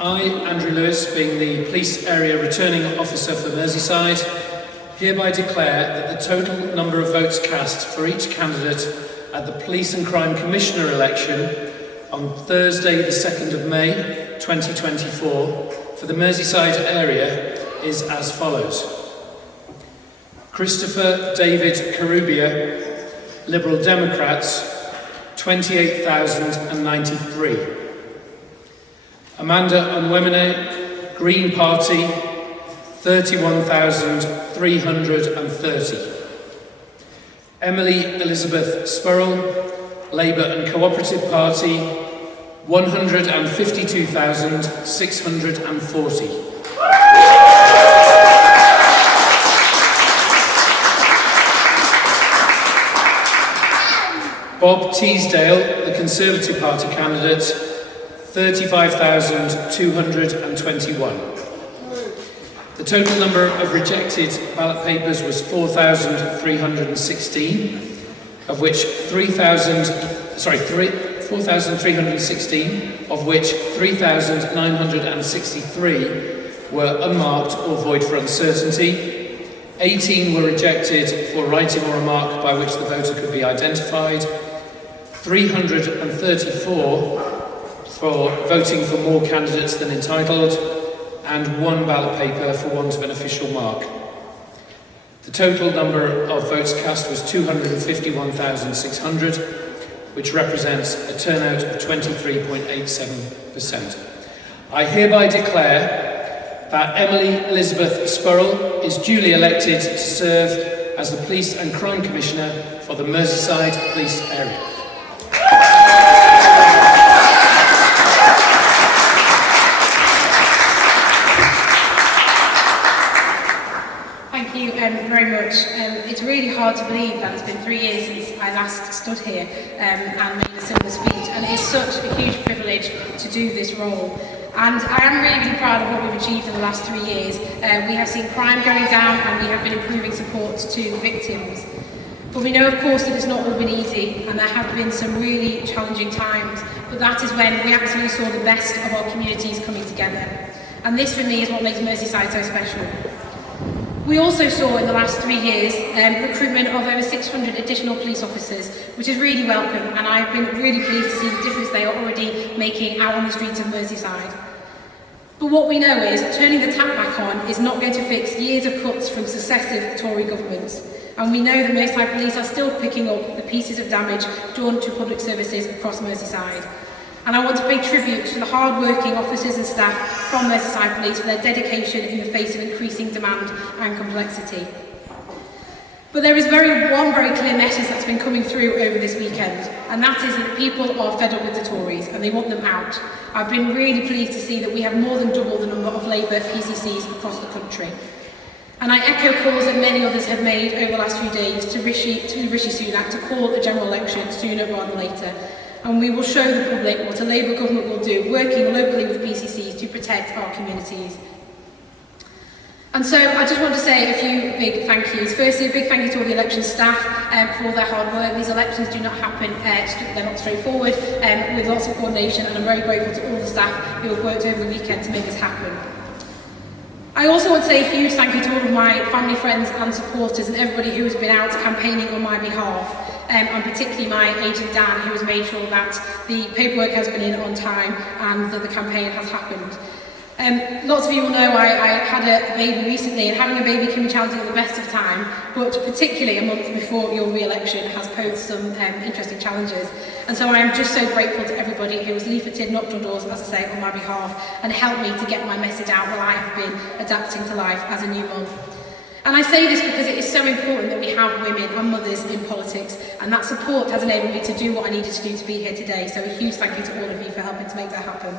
I, Andrew Lewis, being the Police Area Returning Officer for Merseyside, hereby declare that the total number of votes cast for each candidate at the Police and Crime Commissioner election on Thursday the 2nd of May 2024 for the Merseyside area is as follows. Christopher David Carubia, Liberal Democrats, 28,093. Amanda Onwuemene, Green Party, 31,330. Emily Elizabeth Spurrel, Labour and Co-operative Party, 152,640. Bob Teesdale, the Conservative Party candidate, 35,221. The total number of rejected ballot papers was 4,316, of which 4,316, of which 3,963 were unmarked or void for uncertainty. 18 were rejected for writing or remark by which the voter could be identified. 334 for voting for more candidates than entitled, and one ballot paper for want of an official mark. The total number of votes cast was 251,600, which represents a turnout of 23.87%. I hereby declare that Emmily Elizabeth Spurrel is duly elected to serve as the Police and Crime Commissioner for the Merseyside Police Area. Thank you very much. It's really hard to believe that it's been 3 years since I last stood here and made a similar speech, and it is such a huge privilege to do this role. And I am really, really proud of what we've achieved in the last 3 years. We have seen crime going down and we have been improving support to victims. But we know, of course, that it's not all been easy and there have been some really challenging times, but that is when we actually saw the best of our communities coming together. And this, for me, is what makes Merseyside so special. We also saw in the last 3 years recruitment of over 600 additional police officers, which is really welcome, and I've been really pleased to see the difference they are already making out on the streets of Merseyside. But what we know is turning the tap back on is not going to fix years of cuts from successive Tory governments. And we know that Merseyside Police are still picking up the pieces of damage done to public services across Merseyside. And I want to pay tribute to the hard-working officers and staff from Merseyside Police for their dedication in the face of increasing demand and complexity. But there is one very clear message that's been coming through over this weekend, and that is that people are fed up with the Tories and they want them out. I've been really pleased to see that we have more than double the number of Labour PCCs across the country. And I echo calls that many others have made over the last few days to Rishi Sunak to call a general election sooner rather than later. And we will show the public what a Labour government will do, working locally with PCCs to protect our communities. And so I just want to say a few big thank yous. Firstly, a big thank you to all the election staff for all their hard work. These elections do not happen, they're not straightforward, with lots of coordination, and I'm very grateful to all the staff who have worked over the weekend to make this happen. I also want to say a huge thank you to all of my family, friends and supporters and everybody who has been out campaigning on my behalf, and particularly my agent Dan, who has made sure that the paperwork has been in on time and that the campaign has happened. Lots of you will know I had a baby recently, and having a baby can be challenging at the best of time, but particularly a month before your re-election has posed some interesting challenges. And so I am just so grateful to everybody who has leafleted, knocked on doors, as I say, on my behalf, and helped me to get my message out while I have been adapting to life as a new mum. And I say this because it is so important that we have women and mothers in politics, and that support has enabled me to do what I needed to do to be here today. So a huge thank you to all of you for helping to make that happen.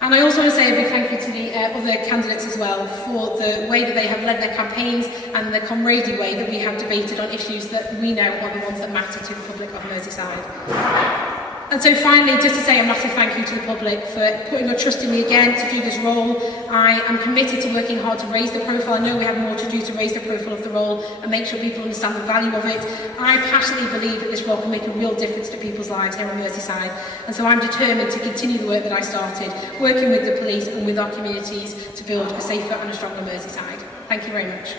And I also want to say a big thank you to the other candidates as well for the way that they have led their campaigns and the comradely way that we have debated on issues that we know are the ones that matter to the public of Merseyside. And so finally, just to say a massive thank you to the public for putting your trust in me again to do this role. I am committed to working hard to raise the profile. I know we have more to do to raise the profile of the role and make sure people understand the value of it. I passionately believe that this role can make a real difference to people's lives here on Merseyside. And so I'm determined to continue the work that I started, working with the police and with our communities to build a safer and a stronger Merseyside. Thank you very much.